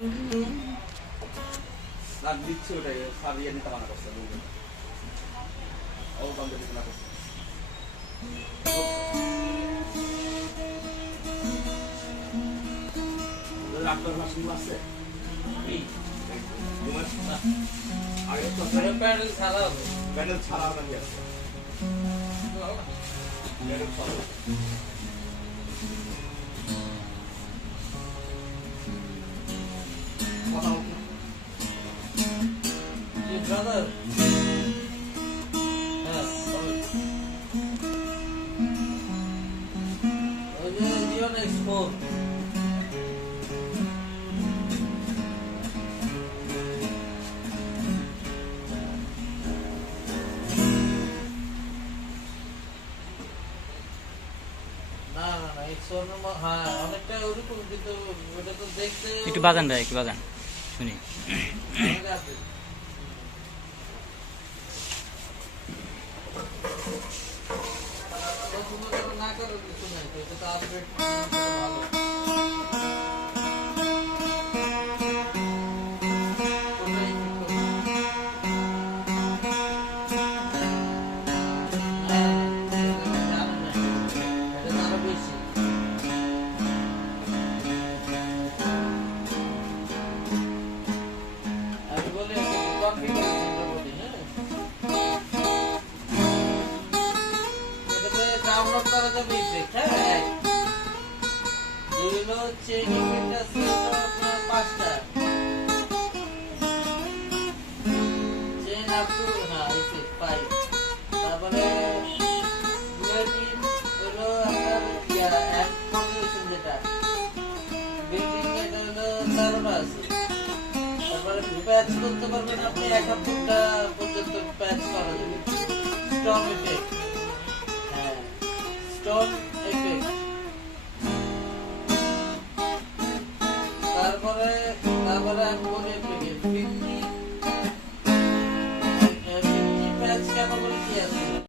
না দিচ্ছি ওটাই সারিয়ে নিতে মানা করছে ও বন্ধ দিতে না করছে ডাক্তার মাসিম আছে আগে তো প্যানেল ছাড়া হবে প্যানেল ছাড়া হবে প্যানেল ছাড়া brother Leon Expo না Expo হ্যাঁ অনেকটা ওরকম কিন্তু ওটা তো দেখতে একটু বাজান ভাই একটু বাজান শুনি না করে কিছু নাই এটা তো আপডেট প্যাচ করতে পারবেন আপনি 1 ঘন্টা পর্যন্ত প্যাচ করা যাবে স্টর্ম ইফেক্ট হ্যাঁ স্টর্ম ইফেক্ট তারপরে আমি বলি